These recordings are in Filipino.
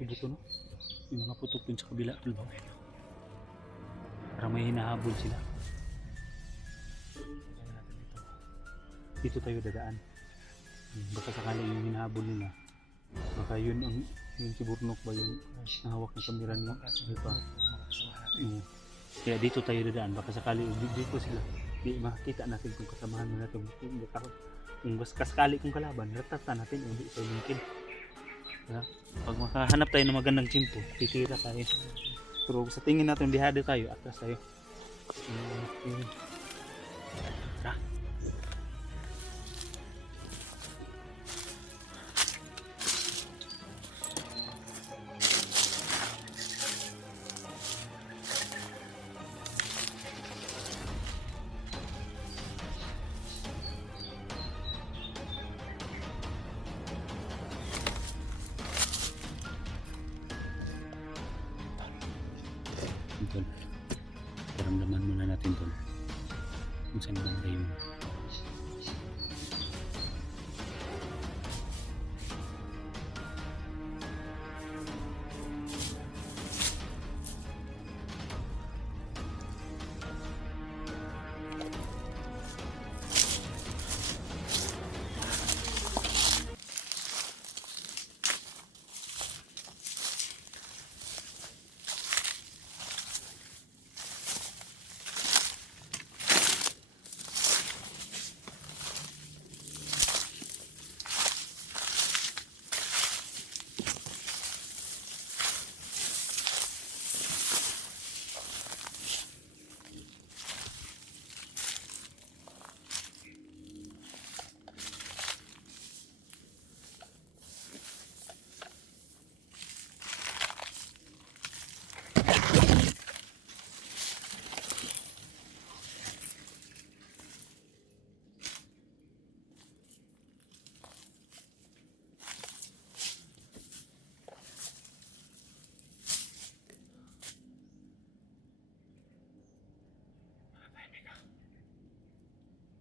buto-buto, no? Yung mga putok dun sa kabila, tol ba? Parang may hinahabol sila. Dito tayo dadaan. Baka sakali yung hinahabol nila. Baka yun ang yung si Burnok ba yung nahawak ng kamera niya? Pa. Kaya dito tayo dadaan. Baka sakali dito sila. Di makikita natin kung kasamahan mo natin. Kung kaskali kong kalaban, ratata natin. Hindi tayo mungkin. Kaya, pag makahanap tayo ng magandang chimpo, titira tayo. Pero sa tingin natin, dihado tayo. Atras tayo. Tara. Tol, paramdaman muna natin tol kung saan banda yun.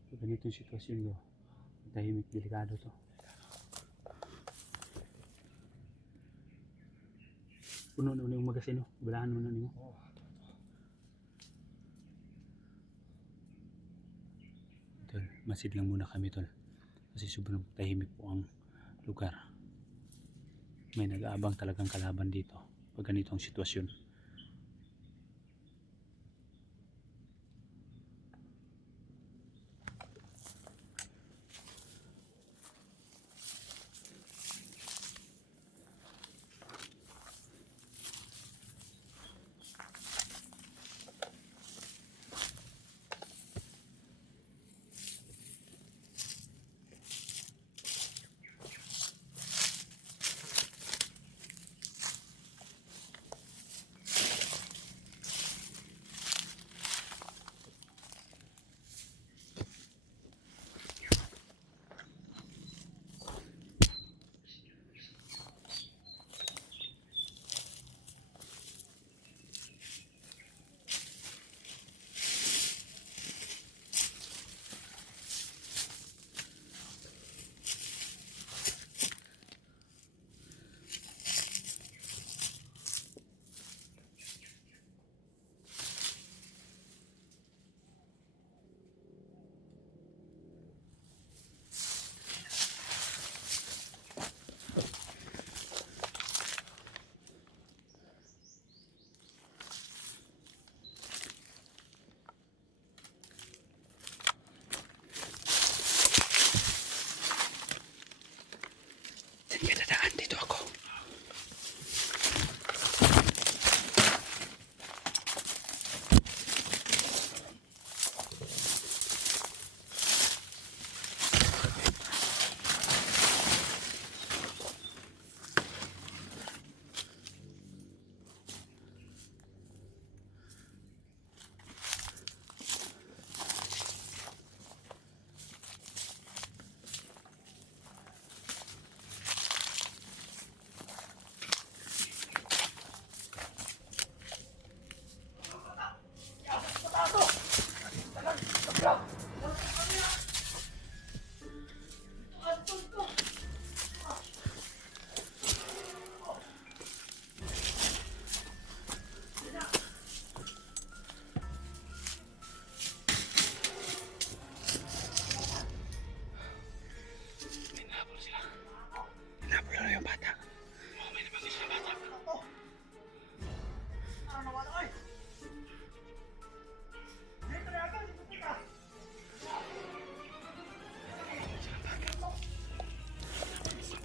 So, ganito yung sitwasyon ko. Tahimik, delikado to. Puno na yung magasin, no? Balahan mo na nimo. Tol, masid lang muna kami tol. Kasi sobrang tahimik po ang lugar. May nag-aabang talagang kalaban dito pag ganito ang sitwasyon.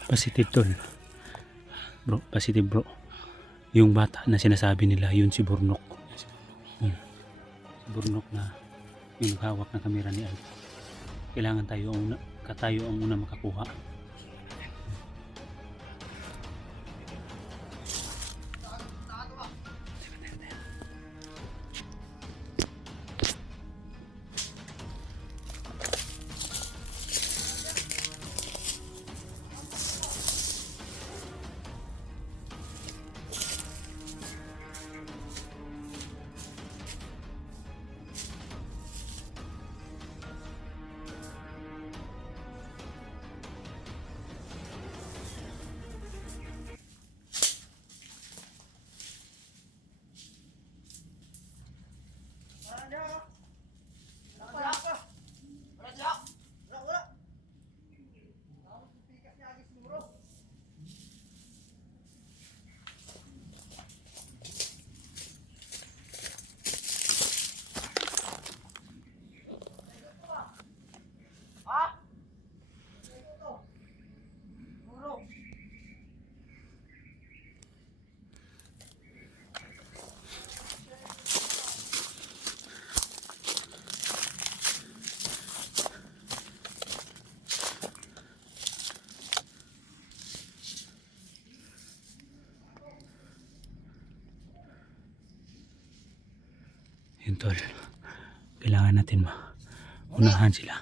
Positive tol. Bro, positive bro. Yung bata na sinasabi nila, yun si Burnok. Si Burnok na yung naghawak ng kamera ni Alp. Kailangan tayo ang una makakuha. Yun tol, kailangan natin maunahan sila.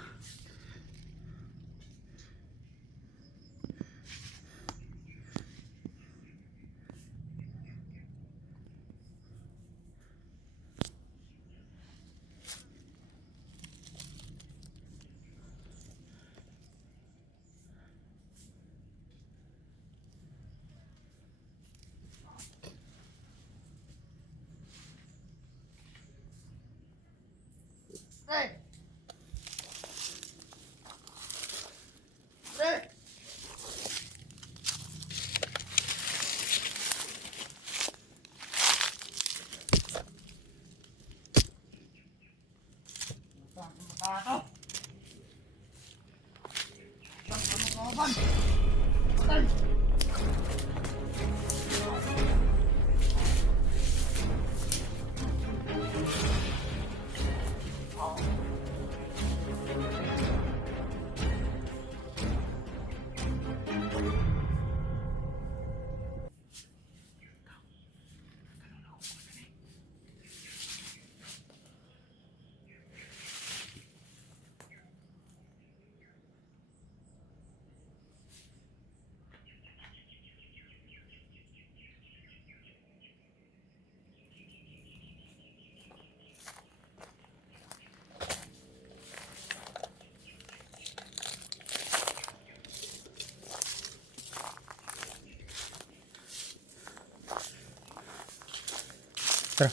Tara,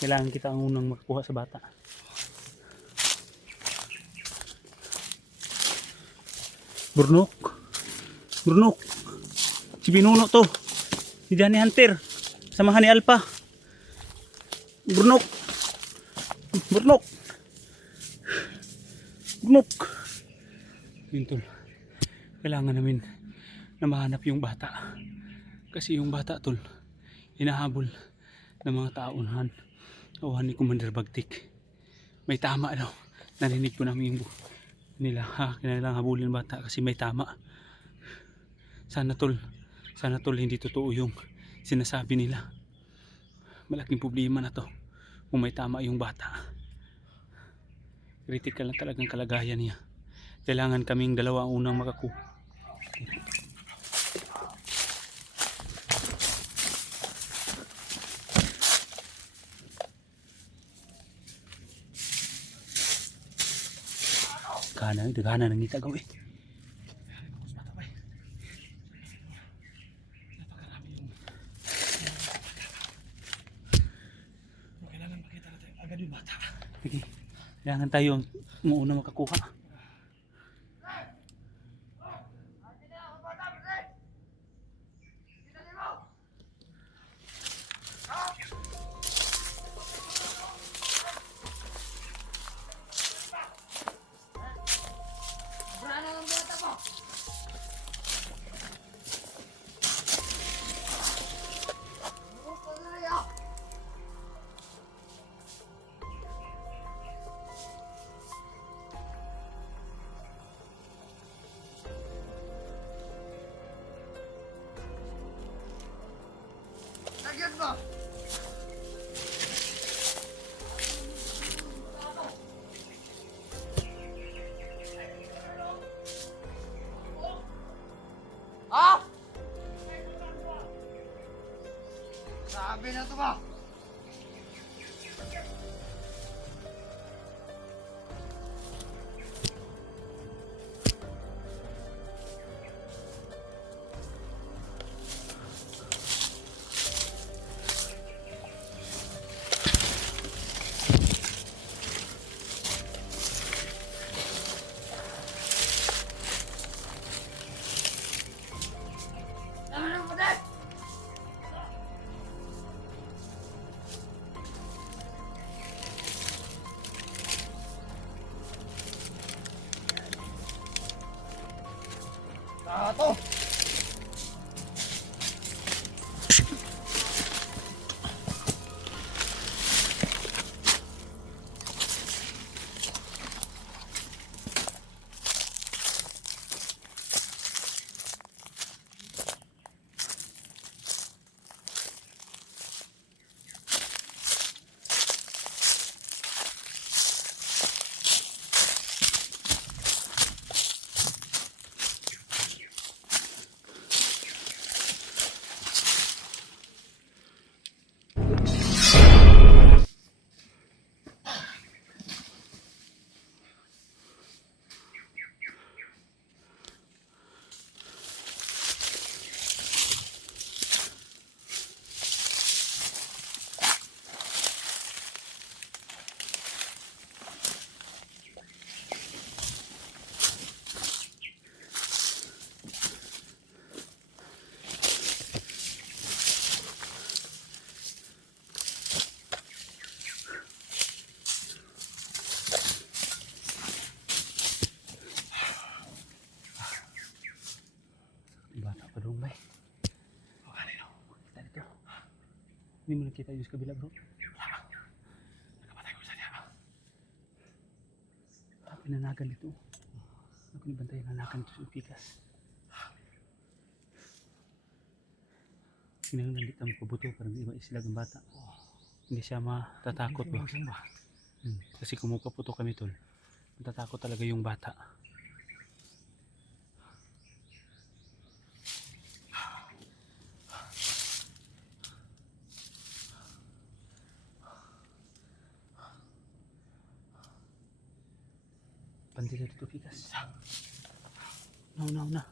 kailangan kita ang unang makakuha sa bata. Burnok, Burnok, si Binuno to, si Johnny Hunter, samahan ni Alpha. Burnok, Burnok, Burnok. Yun tol, kailangan namin na mahanap yung bata. Kasi yung bata tol, hinahabol ng mga tauhan ni Commander Bagtik. May tama daw. Narinig ko namin yung nila kailangan habulin bata kasi may tama. Sana tol hindi totoo yung sinasabi nila. Malaking problema na to kung may tama yung bata. Critical na talagang kalagayan niya. Kailangan kaming dalawa ang unang makakuha. Dagana nang ngita gaw eh. Kailangan makita natin agad yung bata. Okay. Kailangan tayo ang una makakuha. Bata pa doon, bay. Kita dito. Hindi mo nakita yung sa kabila, bro. Nakapatay ko sa niya. Pinanagan dito. Ako ni bantay nanakan dito sa pikas. Kinahanglan dito ang pabuto para hindi maislag ang bata. Hindi siya matatakot ba? Kasi kung magpaputo kami tol, matatakot talaga yung bata. Panti na dito pikas. Na.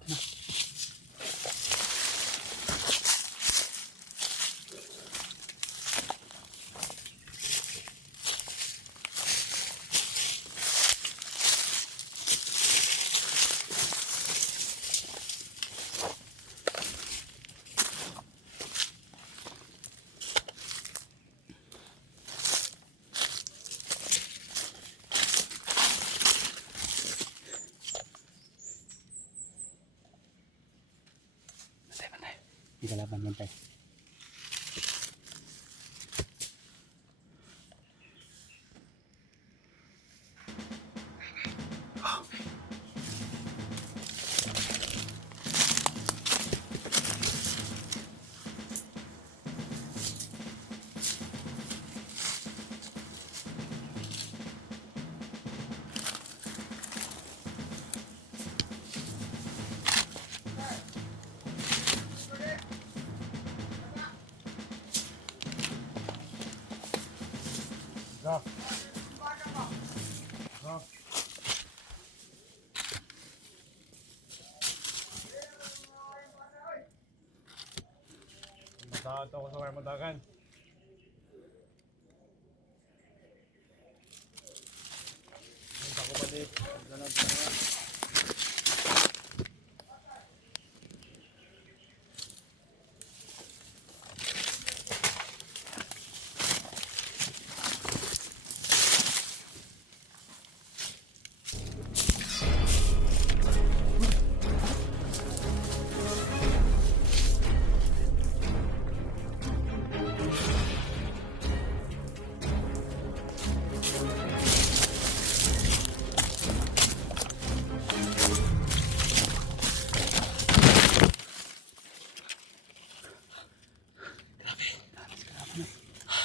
Hindi ka laban yan tayo. Matakot ako sa kaya matakan. Punta ko pa dito.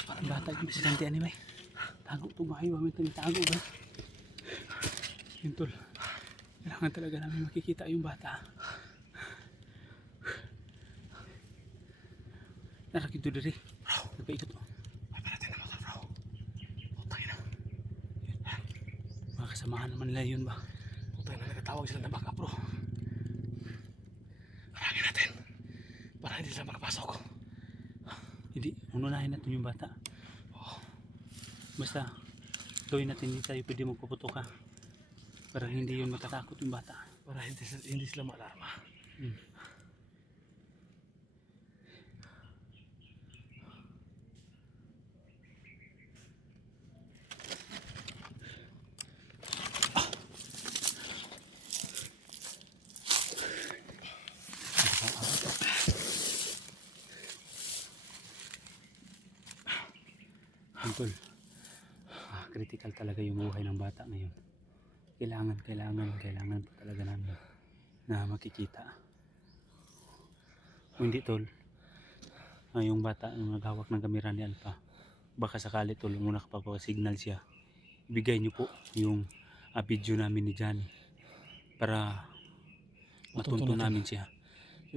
Parang bata yung presidente anime. Tago to bahay ba? May tago ba? Yun tol. Kailangan talaga namin makikita yung bata. Narakit to diri. Nagpaikot. kasamahan naman nila yun ba? Putay na nagkatawag sila ng backup bro. Harangin natin. Para hindi sila makapasok. Hindi, ununahin natin yung bata. Basta, gawin natin hindi tayo pwede magpuputok ha. Para hindi yun matatakot yung bata. Para hindi sila maalarma. Tol, critical talaga yung buhay ng bata ngayon. Kailangan po talaga namin na makikita. Kung hindi tol, yung bata yung naghawak ng kamera ni Alpha, baka sakali tol, muna kapag-signal siya, ibigay niyo po yung video namin ni Johnny para matunto namin siya.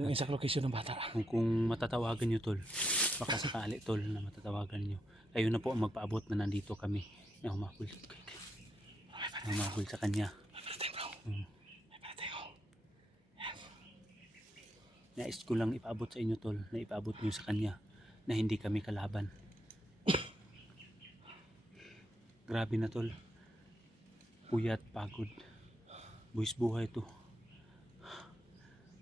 Yung exact location ng bata. Kung matatawagan niyo tol, baka sakali tol na matatawagan niyo, kayo na po ang magpaabot na nandito kami na humahol sa kanya. Nais ko lang ipaabot sa inyo tol, na ipaabot niyo sa kanya na hindi kami kalaban. Grabe na tol, puyat, pagod, buwis buhay to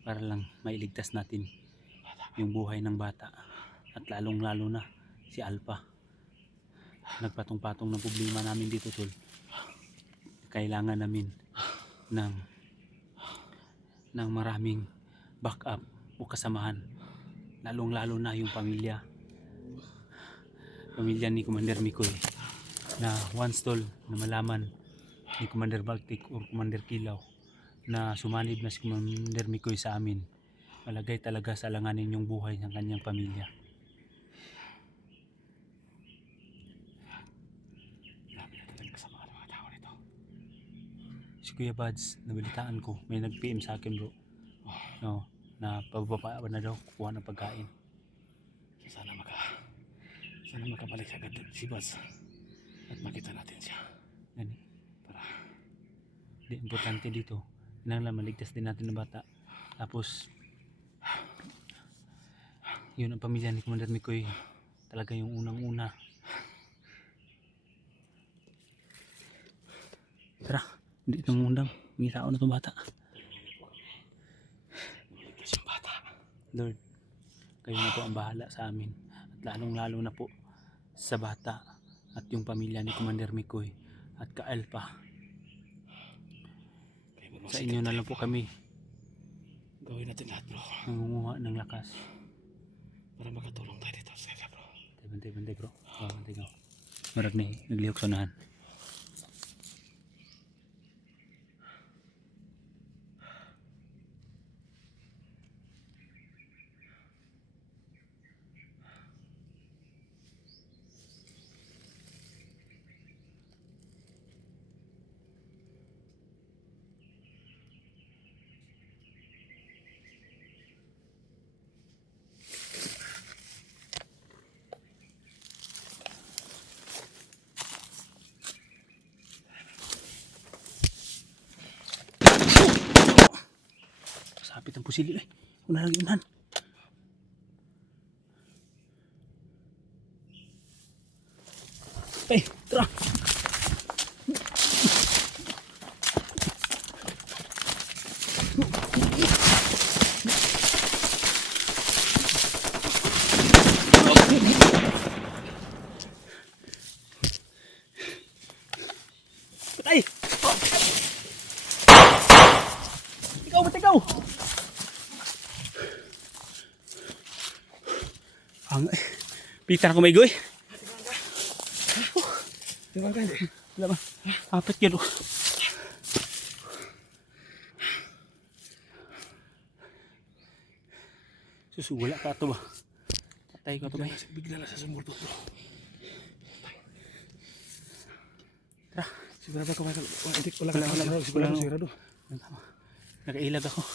para lang mailigtas natin yung buhay ng bata at lalong lalo na si Alpha. Nagpatong-patong ng problema namin dito tol. Kailangan namin ng maraming backup o kasamahan, lalong lalo na yung pamilya ni Commander Mikoy, na once tol na malaman ni Commander Baltic o Commander Kilaw na sumanib na si Commander Mikoy sa amin, malagay talaga sa alanganin yung buhay ng kanyang pamilya. Si Kuya Bads, nabalitaan ko, may nag-PM sa akin bro, no, na pababa na daw, kukuha ng pagkain. Sana makabalik agad si Baz at makita natin siya. Yan, para di importante dito, lang maligtas din natin ng bata. Tapos yun ang pamilya ni Commander Mikoy, talaga yung unang-una. Tara, hindi ito mundang, may tao na itong bata. Maligtas yung bata. Lord, kayo na po ang bahala sa amin, at lalong lalo na po sa bata at yung pamilya ni Commander Mikoy at ka-Alpha. Sa inyo na lang po kami Gawin natin lahat bro, nangunguha ng lakas. para makatulong tayo dito sa kanya bro. Bantay bro, bantay ko. Marag ni naglihok sonahan. Sapit ang pusili eh. Una lagi unahan. Eh, tara. Patay! Ikaw! Pitan ako may goy. Diba ka hindi? Wala ba? Apat yun. Susugula ka ito ba? Patay ko ito ba? Bigla na sa sumurtot bro. Tara. Sigurado ka ba? Wala. Sigurado. Nakailag ako.